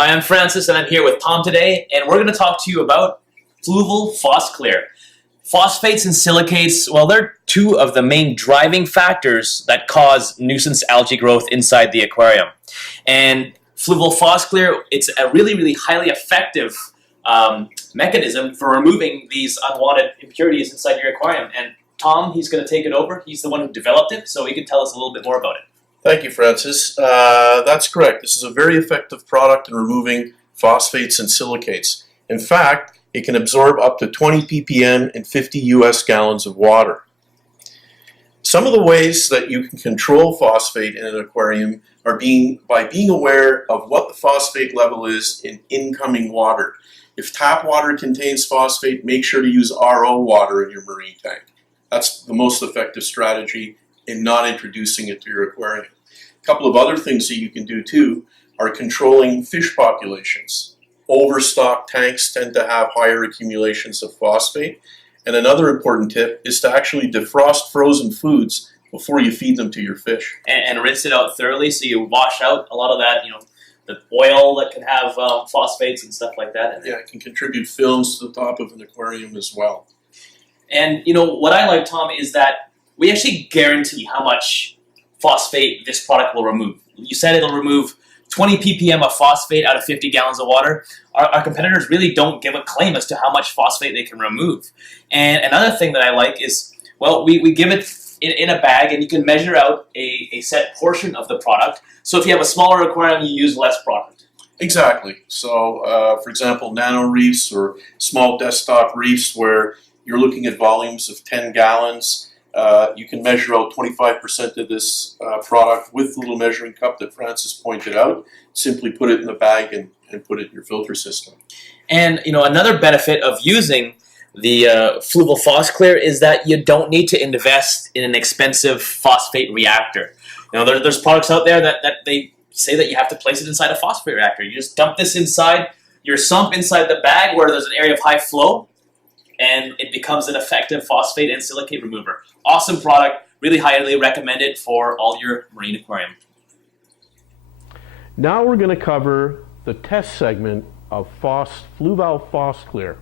Hi, I'm Francis, and I'm here with Tom today, and we're going to talk to you about Fluval SEA Clear. Phosphates and silicates, well, they're two of the main driving factors that cause nuisance algae growth inside the aquarium. And Fluval SEA Clear, it's a really highly effective mechanism for removing these unwanted impurities inside your aquarium. And Tom, he's going to take it over. He's the one who developed it, so he can tell us a little bit more about it. Thank you, Francis. That's correct. This is a very effective product in removing phosphates and silicates. In fact, it can absorb up to 20 ppm in 50 US gallons of water. Some of the ways that you can control phosphate in an aquarium are by being aware of what the phosphate level is in incoming water. If tap water contains phosphate, make sure to use RO water in your marine tank. That's the most effective strategy in not introducing it to your aquarium. A couple of other things that you can do too are controlling fish populations. Overstocked tanks tend to have higher accumulations of phosphate. And another important tip is to actually defrost frozen foods before you feed them to your fish. And rinse it out thoroughly so you wash out a lot of that, the oil that can have phosphates and stuff like that. Yeah, it can contribute films to the top of an aquarium as well. And what I like, Tom, is that we actually guarantee how much phosphate this product will remove. You said it'll remove 20 ppm of phosphate out of 50 gallons of water. Our competitors really don't give a claim as to how much phosphate they can remove. And another thing that I like is, well, we give it in a bag, and you can measure out a set portion of the product. So if you have a smaller aquarium, you use less product. Exactly. So, for example, nano reefs or small desktop reefs where you're looking at volumes of 10 gallons, you can measure out 25% of this product with the little measuring cup that Francis pointed out. Simply put it in the bag and put it in your filter system. And another benefit of using the Fluval SEA Clear is that you don't need to invest in an expensive phosphate reactor. There's products out there that they say that you have to place it inside a phosphate reactor. You just dump this inside your sump, inside the bag where there's an area of high flow, and it becomes an effective phosphate and silicate remover. Awesome product, really highly recommended for all your marine aquarium. Now we're going to cover the test segment of Fluval SEA Clear.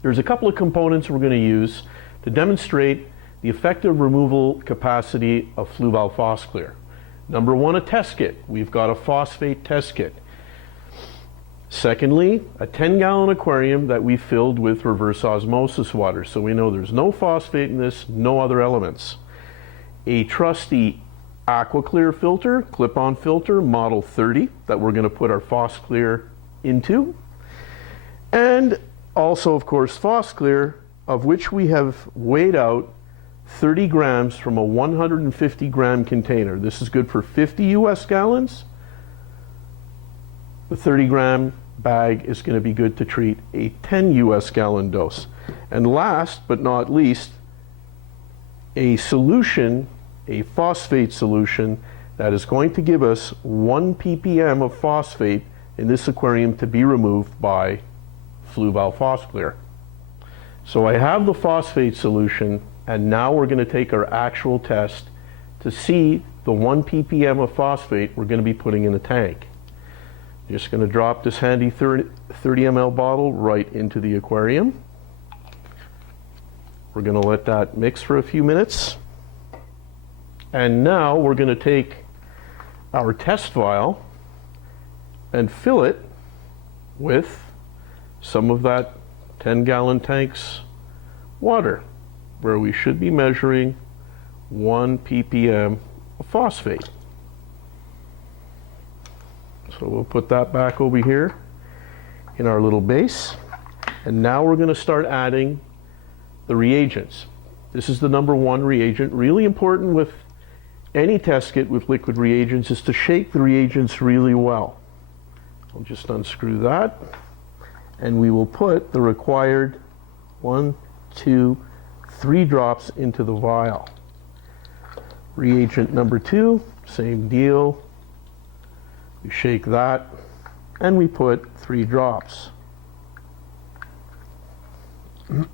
There's a couple of components we're going to use to demonstrate the effective removal capacity of Fluval SEA Clear. Number one, a test kit. We've got a phosphate test kit. Secondly, a 10-gallon aquarium that we filled with reverse osmosis water, so we know there's no phosphate in this, no other elements. A trusty AquaClear filter, clip-on filter, model 30, that we're going to put our SEA Clear into. And also, of course, SEA Clear, of which we have weighed out 30 grams from a 150-gram container. This is good for 50 US gallons. The 30-gram bag is going to be good to treat a 10 US gallon dose. And last but not least, a solution, a phosphate solution that is going to give us 1 ppm of phosphate in this aquarium to be removed by Fluval SEA Clear. So I have the phosphate solution, and now we're going to take our actual test to see the 1 ppm of phosphate we're going to be putting in the tank. Just going to drop this handy 30 ml bottle right into the aquarium. We're going to let that mix for a few minutes. And now we're going to take our test vial and fill it with some of that 10-gallon tank's water, where we should be measuring 1 ppm of phosphate. So we'll put that back over here in our little base. And now we're going to start adding the reagents. This is the number one reagent. Really important with any test kit with liquid reagents is to shake the reagents really well. I'll just unscrew that. And we will put the required 1, 2, 3 drops into the vial. Reagent number 2, same deal. We shake that, and we put 3 drops.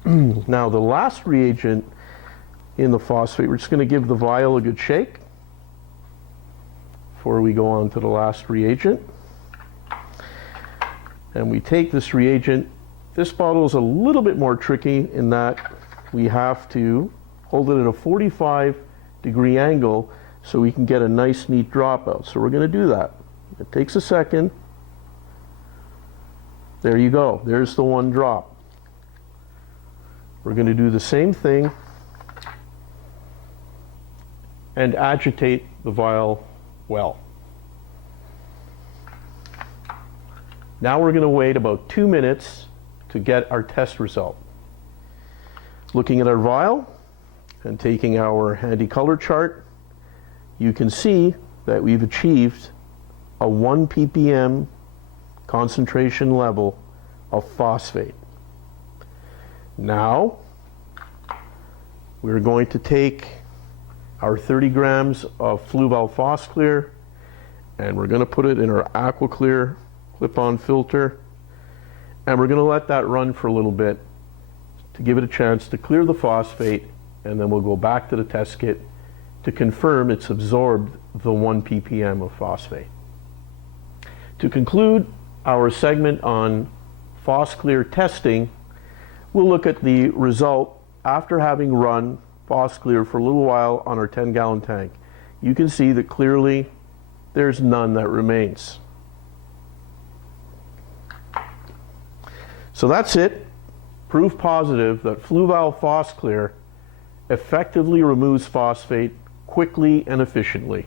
Now the last reagent in the phosphate, we're just going to give the vial a good shake before we go on to the last reagent. and we take this reagent. This bottle is a little bit more tricky in that we have to hold it at a 45-degree angle so we can get a nice neat dropout. So we're going to do that. It takes a second. There you go. There's the one drop. We're going to do the same thing and agitate the vial well. Now we're going to wait about 2 minutes to get our test result. Looking at our vial and taking our handy color chart, you can see that we've achieved a 1 ppm concentration level of phosphate. Now we're going to take our 30 grams of Fluval SEA Phos Clear and we're going to put it in our AquaClear clip-on filter, and we're going to let that run for a little bit to give it a chance to clear the phosphate, and then we'll go back to the test kit to confirm it's absorbed the 1 ppm of phosphate. To conclude our segment on Phos Clear testing, we'll look at the result after having run Phos Clear for a little while on our 10-gallon tank. You can see that clearly there's none that remains. So that's it. Proof positive that Fluval SEA Phos Clear effectively removes phosphate quickly and efficiently.